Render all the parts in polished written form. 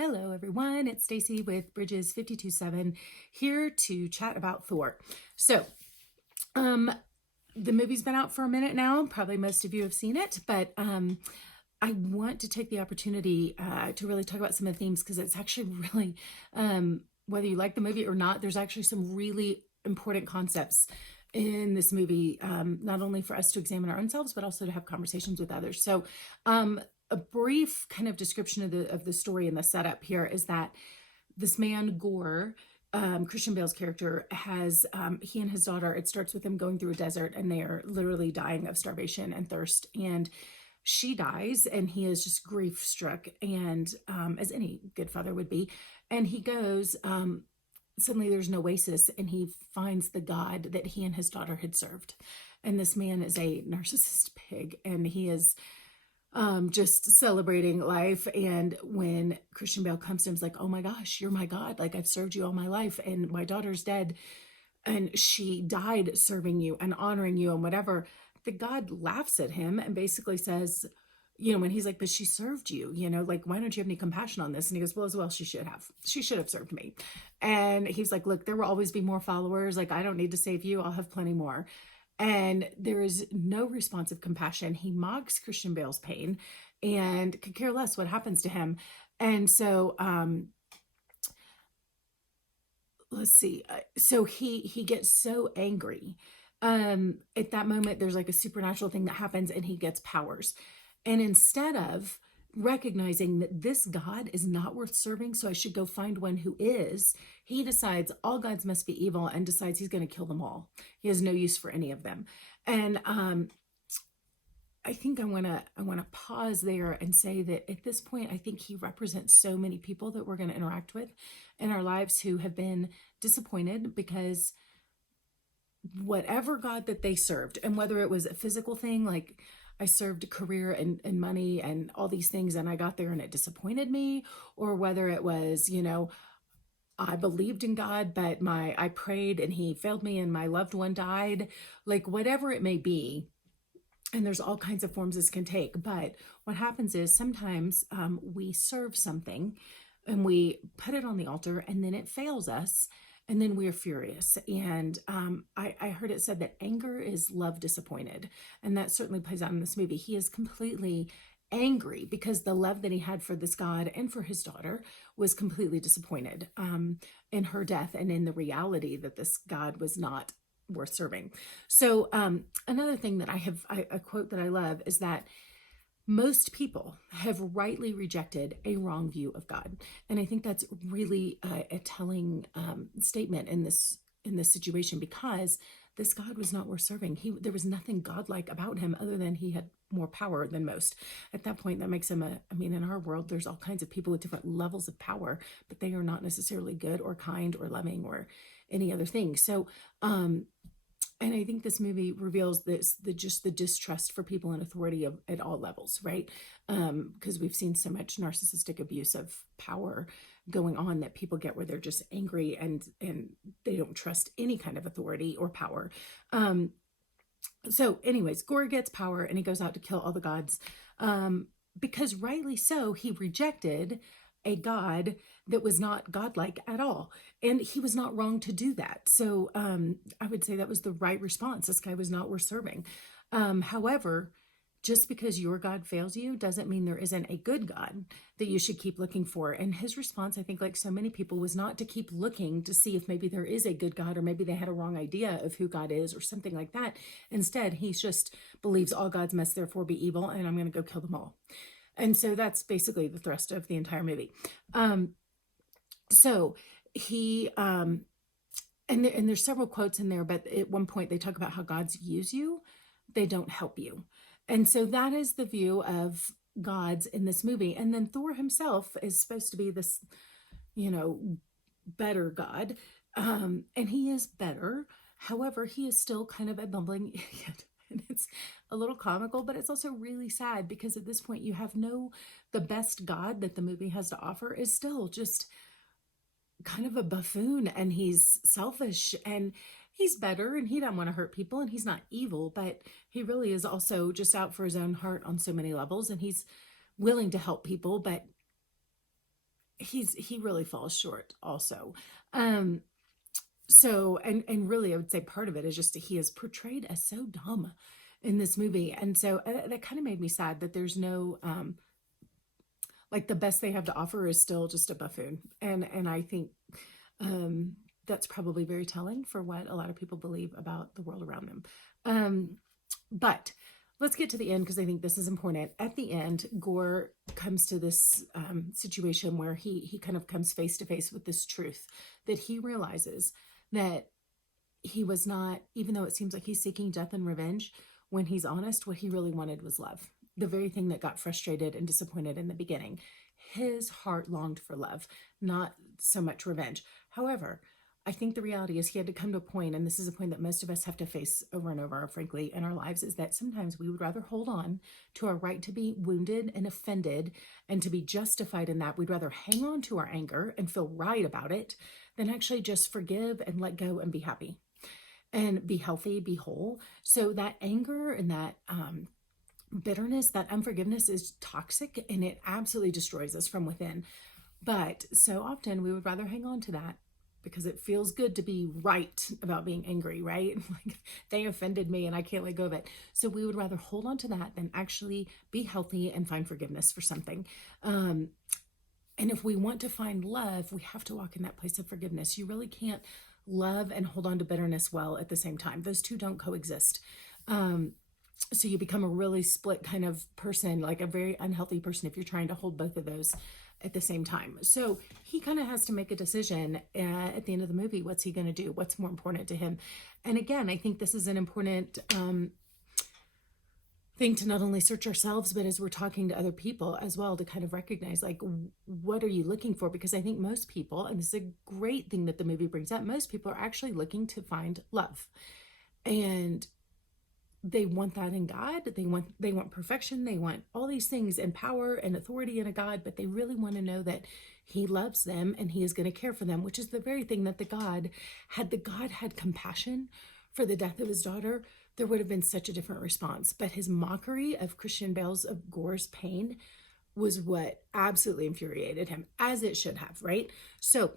Hello, everyone. It's Stacy with Bridges 527 here to chat about Thor. So, um, the movie's been out for a minute now. Probably most of you have seen it, but I want to take the opportunity to really talk about some of the themes because it's actually really, whether you like the movie or not, there's actually some really important concepts in this movie, not only for us to examine our own selves, but also to have conversations with others. So, a brief kind of description of the story and the setup here is that this man Gore, Christian Bale's character, has he and his daughter. It starts with them going through a desert, and they are literally dying of starvation and thirst. And she dies, and he is just grief struck, and as any good father would be. And he goes. Suddenly, there's an oasis, and he finds the God that he and his daughter had served. And this man is a narcissist pig, and he is just celebrating life. And when Christian Bale comes to him, he's like, "Oh my gosh, you're my God. Like, I've served you all my life, and my daughter's dead, and she died serving you and honoring you and whatever." The God laughs at him and basically says, when he's like, "But she served you, like, why don't you have any compassion on this?" And he goes, "Well, as well, she should have. She should have served me." And he's like, "Look, there will always be more followers. Like, I don't need to save you. I'll have plenty more." And there is no response of compassion. He mocks Christian Bale's pain and could care less what happens to him. And so, let's see. So he gets so angry. At that moment, there's like a supernatural thing that happens, and he gets powers. And instead of recognizing that this God is not worth serving, so I should go find one who is, he decides all gods must be evil and decides he's going to kill them all. He has no use for any of them. And I think I want to pause there and say that at this point, I think he represents so many people that we're going to interact with in our lives who have been disappointed because whatever God that they served, and whether it was a physical thing, like I served a career and money and all these things, and I got there and it disappointed me, or whether it was, I believed in God, but I prayed and he failed me and my loved one died, like whatever it may be. And there's all kinds of forms this can take. But what happens is sometimes we serve something and we put it on the altar, and then it fails us. And then we are furious. And I heard it said that anger is love disappointed. And that certainly plays out in this movie. He is completely angry because the love that he had for this God and for his daughter was completely disappointed in her death and in the reality that this God was not worth serving. So another thing that a quote that I love is that most people have rightly rejected a wrong view of God. And I think that's really a telling statement in this situation, because this God was not worth serving. There was nothing godlike about him other than he had more power than most. At that point, that makes him in our world, there's all kinds of people with different levels of power, but they are not necessarily good or kind or loving or any other thing. So, and I think this movie reveals the distrust for people in authority at all levels, right? Because we've seen so much narcissistic abuse of power going on that people get where they're just angry and they don't trust any kind of authority or power. So anyways, Gore gets power and he goes out to kill all the gods because rightly so, he rejected a God that was not godlike at all. And he was not wrong to do that. So I would say that was the right response. This guy was not worth serving. However, just because your God fails you doesn't mean there isn't a good God that you should keep looking for. And his response, I think, like so many people, was not to keep looking to see if maybe there is a good God or maybe they had a wrong idea of who God is or something like that. Instead, he just believes all gods must therefore be evil, and I'm going to go kill them all. And so that's basically the thrust of the entire movie. So he, and there's several quotes in there, but at one point they talk about how gods use you, they don't help you. And so that is the view of gods in this movie. And then Thor himself is supposed to be this, better God. And he is better. However, he is still kind of a bumbling idiot. And it's a little comical, but it's also really sad because at this point you have the best God that the movie has to offer is still just kind of a buffoon, and he's selfish and he's better and he doesn't want to hurt people and he's not evil, but he really is also just out for his own heart on so many levels, and he's willing to help people, but he really falls short also. Um, so, and really, I would say part of it is just that he is portrayed as so dumb in this movie. And so that kind of made me sad that there's no, like the best they have to offer is still just a buffoon. And I think, um, that's probably very telling for what a lot of people believe about the world around them. Um, but let's get to the end because I think this is important. At the end, Gore comes to this situation where he kind of comes face to face with this truth that he realizes that he was not, even though it seems like he's seeking death and revenge, when he's honest, what he really wanted was love. The very thing that got frustrated and disappointed in the beginning. His heart longed for love, not so much revenge. However, I think the reality is he had to come to a point, and this is a point that most of us have to face over and over, frankly, in our lives, is that sometimes we would rather hold on to our right to be wounded and offended and to be justified in that. We'd rather hang on to our anger and feel right about it than actually just forgive and let go and be happy and be healthy, be whole. So that anger and that bitterness, that unforgiveness is toxic and it absolutely destroys us from within. But so often we would rather hang on to that because it feels good to be right about being angry, right? Like they offended me and I can't let go of it. So we would rather hold on to that than actually be healthy and find forgiveness for something. And if we want to find love, we have to walk in that place of forgiveness. You really can't love and hold on to bitterness well at the same time. Those two don't coexist. So you become a really split kind of person, like a very unhealthy person if you're trying to hold both of those at the same time. So he kind of has to make a decision at the end of the movie. What's he going to do? What's more important to him? And again, I think this is an important thing to not only search ourselves, but as we're talking to other people as well, to kind of recognize, like, what are you looking for? Because I think most people, and this is a great thing that the movie brings up, most people are actually looking to find love. And they want that in God. They want perfection. They want all these things and power and authority in a God, but they really want to know that he loves them and he is going to care for them, which is the very thing that the God had compassion for the death of his daughter, there would have been such a different response. But his mockery of Christian Bale's, of Gore's pain was what absolutely infuriated him, as it should have, right? So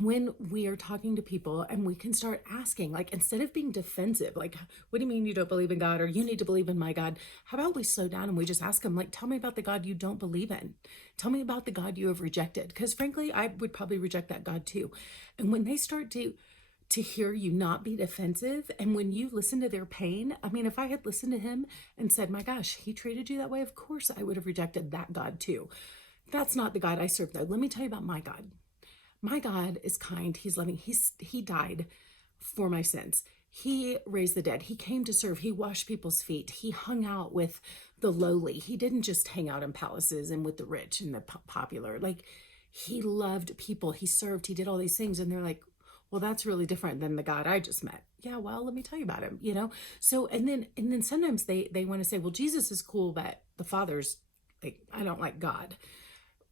when we are talking to people and we can start asking, like, instead of being defensive, like, what do you mean you don't believe in God, or you need to believe in my God? How about we slow down and we just ask them, like, tell me about the God you don't believe in. Tell me about the God you have rejected. Because frankly, I would probably reject that God too. And when they start to hear you not be defensive, and when you listen to their pain, I mean, if I had listened to him and said, my gosh, he treated you that way, of course I would have rejected that God too. That's not the God I serve, though. Let me tell you about my God. My God is kind. He's loving. He died for my sins. He raised the dead. He came to serve. He washed people's feet. He hung out with the lowly. He didn't just hang out in palaces and with the rich and the popular. Like, he loved people. He served. He did all these things. And they're like, well, that's really different than the God I just met. Yeah, well, let me tell you about him, you know? So, and then sometimes they want to say, well, Jesus is cool, but the Father's like, I don't like God.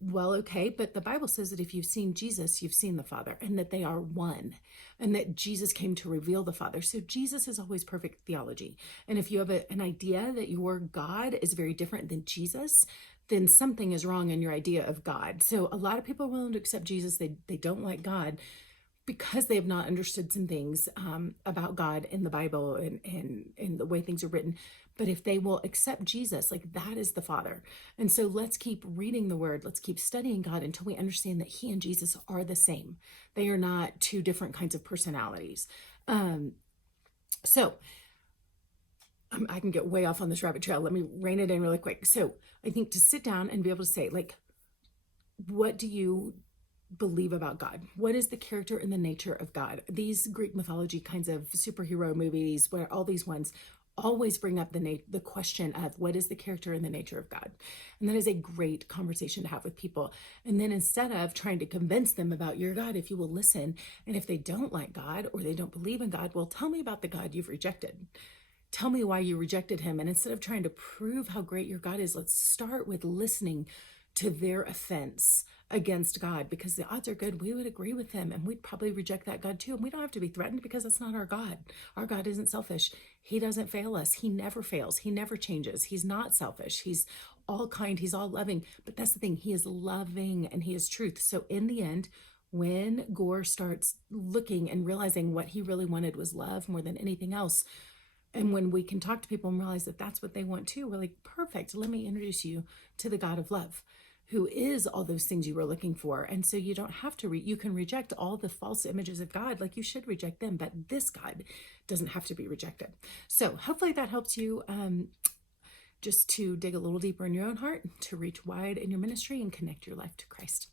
Well, okay, but the Bible says that if you've seen Jesus, you've seen the Father, and that they are one, and that Jesus came to reveal the Father. So Jesus is always perfect theology. And if you have an idea that your God is very different than Jesus, then something is wrong in your idea of God. So a lot of people are willing to accept Jesus. They don't like God because they have not understood some things about God in the Bible and the way things are written. But if they will accept Jesus, like, that is the Father. And so let's keep reading the word. Let's keep studying God until we understand that he and Jesus are the same. They are not two different kinds of personalities. So I can get way off on this rabbit trail. Let me rein it in really quick. So I think to sit down and be able to say, like, what do you believe about God? What is the character and the nature of God? These Greek mythology kinds of superhero movies, where all these ones always bring up the question of what is the character and the nature of God. And that is a great conversation to have with people. And then instead of trying to convince them about your God, if you will listen, and if they don't like God or they don't believe in God, well, tell me about the God you've rejected. Tell me why you rejected him. And instead of trying to prove how great your God is, let's start with listening to their offense against God, because the odds are good we would agree with them and we'd probably reject that God too. And we don't have to be threatened, because that's not our God. Our God isn't selfish. He doesn't fail us. He never fails. He never changes. He's not selfish. He's all kind, he's all loving. But that's the thing, he is loving and he is truth. So in the end, when Gore starts looking and realizing what he really wanted was love more than anything else, and when we can talk to people and realize that that's what they want too, we're like, perfect, let me introduce you to the God of love, who is all those things you were looking for. And so you don't have to, you can reject all the false images of God, like you should reject them, but this God doesn't have to be rejected. So hopefully that helps you just to dig a little deeper in your own heart, to reach wide in your ministry and connect your life to Christ.